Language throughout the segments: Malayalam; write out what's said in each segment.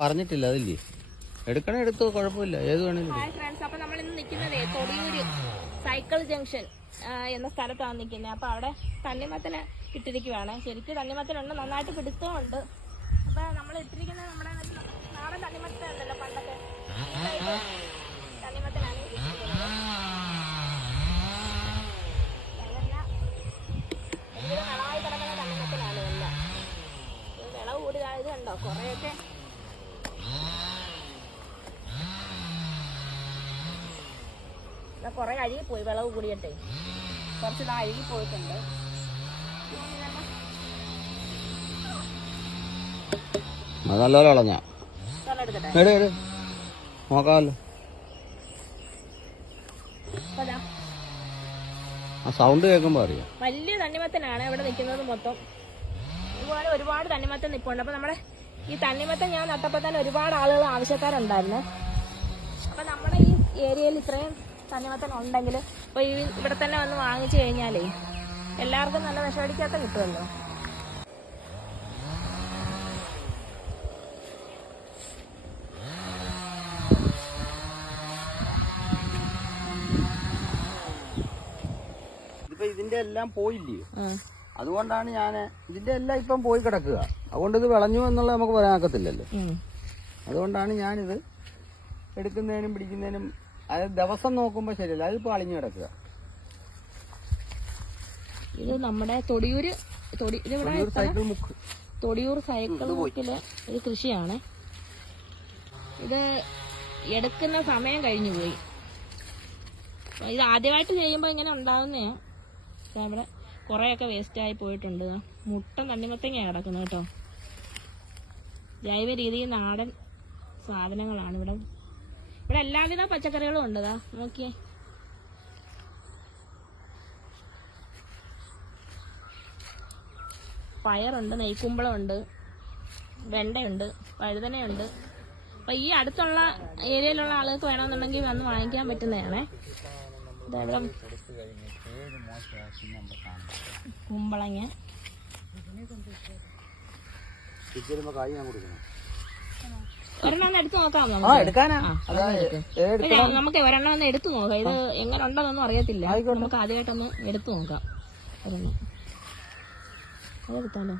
പറഞ്ഞിട്ടില്ല അതില്ലേ? എടുക്കണേ എടുത്തോ കുഴപ്പമില്ല. ഏത് വേണേലും ഹായ് ഫ്രണ്ട്സ് അപ്പൊ നമ്മൾ ഇന്ന് നിൽക്കുന്നത് തൊടിയൂര് സൈക്കിൾ ജംഗ്ഷൻ എന്ന സ്ഥലത്താണ് നിൽക്കുന്നത്. അപ്പൊ അവിടെ തണ്ണിമത്തന് ഇട്ടിരിക്കുവാണ്. ശരിക്കും തണ്ണിമത്തനുണ്ട് നന്നായിട്ട് പിടുത്തമുണ്ട്. അപ്പൊ നമ്മൾ ഇട്ടിരിക്കുന്നത് നമ്മുടെ നാടൻ തണ്ണിമത്തൻ പണ്ടത്തെ തണ്ണിമത്തനാണ് ഭയങ്കര വിളവായി കിടക്കുന്ന വിളവ് കൂടുതലായത് കണ്ടോ? കുറേയൊക്കെ കുറെ പോയി വിളവ് കൂടിയിട്ടേ. കുറച്ച് ഇതാ അഴുകി പോയിട്ടുണ്ട്. അത് നല്ലപോലെ ഇളഞ്ഞ നോക്കാമല്ലോ. ആ സൗണ്ട് കേൾക്കുമ്പോ അറിയാം. വലിയ തണ്ണിമത്തനാണ് ഇവിടെ നിൽക്കുന്നത് മൊത്തം. ഇതുപോലെ ഒരുപാട് തണ്ണിമത്തൻ നിൽപ്പുണ്ട് അപ്പൊ നമ്മുടെ ഈ തണ്ണിമത്തൻ ഞാൻ നട്ടപ്പോൾ തന്നെ ഒരുപാട് ആളുകൾ ആവശ്യക്കാരുണ്ടായിരുന്നു. അപ്പൊ നമ്മുടെ ഈ ഏരിയയിൽ ഇത്രയും തണ്ണിമത്തൻ ഉണ്ടെങ്കിൽ അപ്പൊ ഈ ഇവിടെ തന്നെ വന്ന് വാങ്ങിച്ചു കഴിഞ്ഞാലേ എല്ലാവർക്കും നല്ല വിഷമടിക്കാത്ത കിട്ടുമല്ലോ. ഇതിപ്പോ ഇതിന്റെ എല്ലാം പോയില്ലേ. അതുകൊണ്ടാണ് ഞാൻ ഇതിന്റെ എല്ലാം ഇപ്പം പോയി കിടക്കുക. അതുകൊണ്ട് ഇത് വിളഞ്ഞു എന്നുള്ളത് നമുക്ക് പറയാൻ ആക്കത്തില്ലല്ലോ. അതുകൊണ്ടാണ് ഞാനിത് എടുക്കുന്നതിനും പിടിക്കുന്നതിനും അത് ദിവസം നോക്കുമ്പോൾ ശരിയല്ല അതിപ്പോൾ അളിഞ്ഞു കിടക്കുക. ഇത് നമ്മുടെ തൊടിയൂര് തൊടി ഇതിവിടെ സൈക്കിൾ മുക്ക്. തൊടിയൂർ സൈക്കിൾ മുക്കിൽ ഒരു കൃഷിയാണ്. ഇത് എടുക്കുന്ന സമയം കഴിഞ്ഞു പോയി. ഇത് ആദ്യമായിട്ട് ചെയ്യുമ്പോൾ ഇങ്ങനെ ഉണ്ടാകുന്നേ അവിടെ വേസ്റ്റ് ആയി പോയിട്ടുണ്ട്. മുട്ട തണ്ണിമത്തങ്ങ കിടക്കുന്നത് കേട്ടോ. ജൈവ രീതിയിൽ നാടൻ സാധനങ്ങളാണ് ഇവിടെ ഇവിടെ എല്ലാവിധ പച്ചക്കറികളും ഉണ്ടതാ. നോക്കിയേ. പയറുണ്ട് നെയ്ക്കുമ്പളമുണ്ട് വെണ്ടയുണ്ട് വഴുതനയുണ്ട്. അപ്പൊ ഈ അടുത്തുള്ള ഏരിയയിലുള്ള ആളുകൾക്ക് വേണമെന്നുണ്ടെങ്കിൽ വന്ന് വാങ്ങിക്കാൻ പറ്റുന്നതാണേ. കുമ്പളങ്ങ. കായ് ഞാൻ കൊടുക്കണം. ഒരെണ്ണം എടുത്തു ആ നമുക്ക്. എടുക്കാനാ. ആ, അതാ എടുക്ക്. നമുക്ക് ഒരെണ്ണം ഒന്ന് എടുത്തു നോക്കാം. ഇത് എങ്ങനെ ഉണ്ടെന്നൊന്നും അറിയത്തില്ല. നമുക്ക് ആദ്യമായിട്ടൊന്ന് എടുത്തു നോക്കാം. ഒരെണ്ണം. അതെടുത്താലോ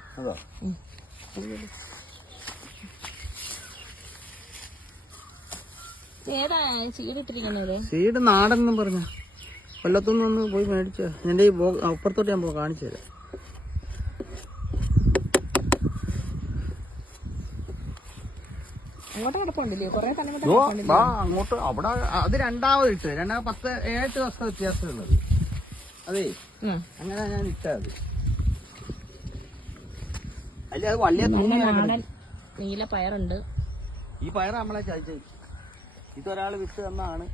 ഏതാ ചീടിട്ടിരിക്കുന്നത് സീഡ് നാടൻ എന്നും പറഞ്ഞ. കൊല്ലത്തുനിന്ന് പോയി മേടിച്ച. എന്റെ ഈ അപ്പുറത്തോട്ട് ഞാൻ പോ കാണിച്ചു തരാം. വാ അങ്ങോട്ട്. അവിടെ അത് രണ്ടാമത് ഇട്ട് രണ്ടാമത് പത്ത് ഏഴ് ദിവസത്തെ വ്യത്യാസമുള്ളത്. അതേ അങ്ങനെ ഞാൻ ഇട്ടത്. അല്ല അത് വള്ളിയെ നീല പയറുണ്ട്. ഈ പയർ നമ്മളെ ചതിച്ചത് ഇതൊരാൾ വിത്ത് തന്നാണ്.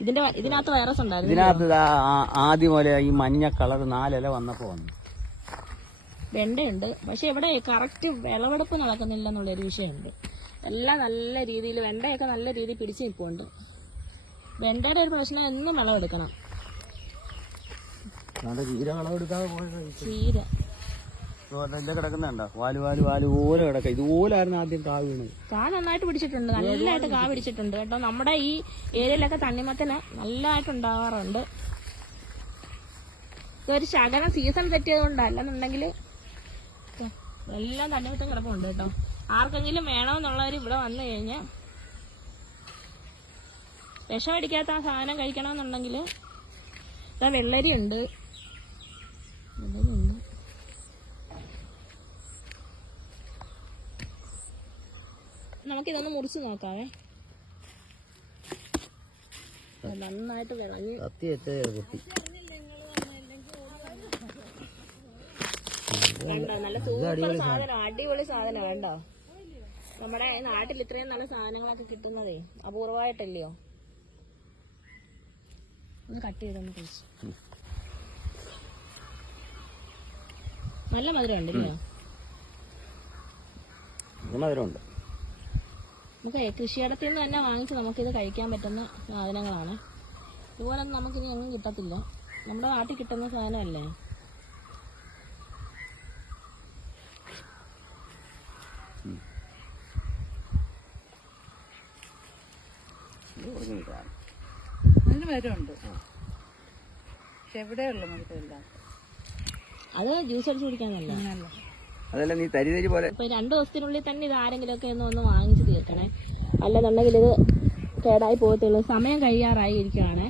ഇതിന്റെ ഇതിനകത്ത് വൈറസ് ഉണ്ടായിരുന്നു ഇതിനകത്ത് ആ- ആദ്യം പോലെ ഈ മഞ്ഞ കളർ നാലില വന്നപ്പോ വന്നു. വെണ്ടയുണ്ട്. പക്ഷെ ഇവിടെ കറക്റ്റ് വിളവെടുപ്പ് നടക്കുന്നില്ല എന്നുള്ളൊരു വിഷയമുണ്ട്. എല്ലാം നല്ല രീതിയിൽ വെണ്ടയൊക്കെ നല്ല രീതിയിൽ പിടിച്ചു നിൽപ്പുണ്ട്. വെണ്ടയുടെ ഒരു പ്രശ്നം എന്നും വിളവെടുക്കണം ചീര കളവെടുക്കാതെ പോയത് ചീര. ഇല്ല കിടക്കുന്നുണ്ടോ? വാൽ വാൽ വാൽ പോലെ കിടക്ക. ഇതുപോലായിരുന്നു ആദ്യം കാ വീണത്. കാ നന്നായിട്ട് പിടിച്ചിട്ടുണ്ട്. നല്ലതായിട്ട് കാ പിടിച്ചിട്ടുണ്ട് കേട്ടോ. നമ്മുടെ ഈ ഏരിയയിലൊക്കെ തണ്ണിമത്തിന് നല്ലതായിട്ട് ഉണ്ടാവാറുണ്ട്. ഇതൊരു ശകലം സീസൺ തെറ്റിയത് കൊണ്ടല്ലെന്നുണ്ടെങ്കിൽ എല്ലാം തണ്ണിമത്തം കിടപ്പുണ്ട് കേട്ടോ. ആർക്കെങ്കിലും വേണമെന്നുള്ളവർ ഇവിടെ വന്നു കഴിഞ്ഞാൽ വിഷമടിക്കാത്ത ആ സാധനം കഴിക്കണമെന്നുണ്ടെങ്കിൽ ഇതാ വെള്ളരി ഉണ്ട് വെള്ളരി ഉണ്ട് നമുക്കിതൊന്ന് മുറിച്ച് നോക്കാവേ. നന്നായിട്ട് വിളഞ്ഞ്. കുത്തി നല്ല സൂപ്പർ സാധനം അടിപൊളി സാധനം കണ്ടോ? നമ്മുടെ നാട്ടിൽ ഇത്രയും നല്ല സാധനങ്ങളൊക്കെ കിട്ടുന്നതേ അപൂർവമായിട്ടല്ലയോ? ഒന്ന് കട്ട് ചെയ്തൊന്ന് കഴിച്ചു. നല്ല മധുരം ഉണ്ടല്ലോ മധുരമുണ്ട്. നമുക്ക് കൃഷിയിടത്തിൽ നിന്ന് തന്നെ വാങ്ങിച്ച് നമുക്കിത് കഴിക്കാൻ പറ്റുന്ന സാധനങ്ങളാണ്. ഇതുപോലൊന്നും നമുക്കിനി എങ്ങും കിട്ടത്തില്ല. നമ്മുടെ നാട്ടിൽ കിട്ടുന്ന സാധനമല്ലേ? തുടങ്ങിയിട്ടാണ് അതിന് മരമുണ്ട് പക്ഷെ എവിടെയുള്ള മരമില്ല അത് ജ്യൂസ് അടിച്ച് കുടിക്കാൻ നല്ല. നല്ല അതല്ല നീ തരി തരി പോലെ ഇപ്പൊ രണ്ടു ദിവസത്തിനുള്ളിൽ തന്നെ ഇത് ആരെങ്കിലുമൊക്കെ ഒന്ന് ഒന്ന് വാങ്ങിച്ചു തീർക്കണേ. അല്ലെന്നുണ്ടെങ്കിൽ ഇത് കേടായി പോകത്തുള്ളൂ. സമയം കഴിയാറായി ഇരിക്കുവാണ്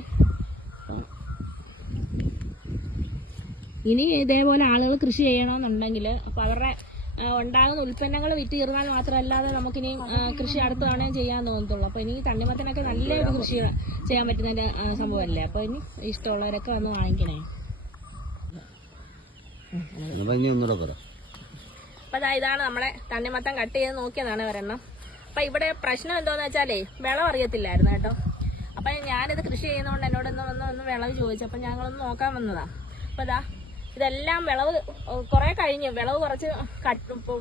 ഇനി ഇതേപോലെ ആളുകൾ കൃഷി ചെയ്യണമെന്നുണ്ടെങ്കിൽ അപ്പൊ അവരുടെ ഉണ്ടാകുന്ന ഉൽപ്പന്നങ്ങൾ വിറ്റ് തീർന്നാൽ മാത്രമല്ലാതെ നമുക്കിനി കൃഷി അടുത്ത തവണ ചെയ്യാൻ തോന്നത്തുള്ളൂ. അപ്പൊ ഇനി തണ്ണിമത്തനൊക്കെ നല്ല കൃഷി ചെയ്യാൻ പറ്റുന്ന സംഭവമല്ലേ? അപ്പൊ ഇനി ഇഷ്ടമുള്ളവരൊക്കെ വന്ന് വാങ്ങിക്കണേ. അപ്പൊ ഇതാണ് നമ്മളെ തണ്ണിമത്തം കട്ട് ചെയ്ത് നോക്കിയതാണ് ഒരെണ്ണം. അപ്പൊ ഇവിടെ പ്രശ്നം എന്തോന്ന് വെച്ചാലേ വിളം അറിയത്തില്ലായിരുന്നു കേട്ടോ. അപ്പൊ ഞാനിത് കൃഷി ചെയ്യുന്നതുകൊണ്ട് എന്നോട് ഒന്ന് വന്ന് ഒന്ന് വിളവ് ചോദിച്ചു. അപ്പൊ ഞങ്ങളൊന്ന് നോക്കാൻ വന്നതാ. അപ്പൊ ഇതാ ഇതെല്ലാം വിളവ് കുറെ കഴിഞ്ഞു വിളവ് കുറച്ച്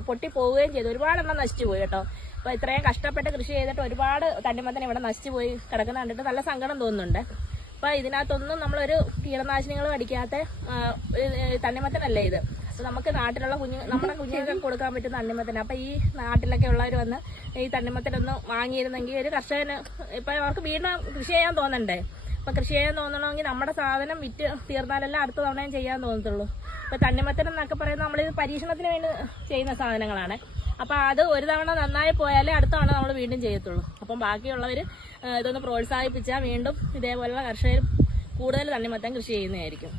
പൊട്ടി പോവുകയും ചെയ്തു. ഒരുപാട് എണ്ണം നശിച്ചു പോയി കേട്ടോ. അപ്പൊ ഇത്രയും കഷ്ടപ്പെട്ട് കൃഷി ചെയ്തിട്ട് ഒരുപാട് തണ്ണിമത്തൻ ഇവിടെ നശിച്ചു പോയി കിടക്കുന്ന കണ്ടിട്ട് നല്ല സങ്കടം തോന്നുന്നുണ്ട്. അപ്പൊ ഇതിനകത്തൊന്നും നമ്മളൊരു കീടനാശിനികളും അടിക്കാത്ത തണ്ണിമത്തനല്ലേ ഇത്? അപ്പൊ നമുക്ക് നാട്ടിലുള്ള കുഞ്ഞു നമ്മുടെ കുഞ്ഞുങ്ങൾക്ക് കൊടുക്കാൻ പറ്റുന്ന തണ്ണിമത്തൻ അപ്പൊ ഈ നാട്ടിലൊക്കെ ഉള്ളവർ വന്ന് ഈ തണ്ണിമത്തനൊന്ന് വാങ്ങിയിരുന്നെങ്കിൽ ഒരു കർഷകന് ഇപ്പൊ അവർക്ക് വീണ്ടും കൃഷി ചെയ്യാൻ തോന്നണ്ടേ? അപ്പൊ കൃഷി ചെയ്യാൻ തോന്നണമെങ്കിൽ നമ്മുടെ സാധനം വിറ്റ് തീർന്നാലല്ല അടുത്ത തവണയും ചെയ്യാൻ തോന്നത്തുള്ളൂ. ഇപ്പൊ തണ്ണിമത്തരം എന്നൊക്കെ പറയുന്നത് നമ്മൾ പരീക്ഷണത്തിന് വേണ്ടി ചെയ്യുന്ന സാധനങ്ങളാണ്. അപ്പൊ അത് ഒരു തവണ നന്നായി പോയാലേ അടുത്ത തവണ നമ്മൾ വീണ്ടും ചെയ്യത്തുള്ളൂ. അപ്പം ബാക്കിയുള്ളവര് ഇതൊന്ന് പ്രോത്സാഹിപ്പിച്ചാൽ വീണ്ടും ഇതേപോലുള്ള കർഷകർ കൂടുതൽ തണ്ണിമത്തം കൃഷി ചെയ്യുന്നതായിരിക്കും.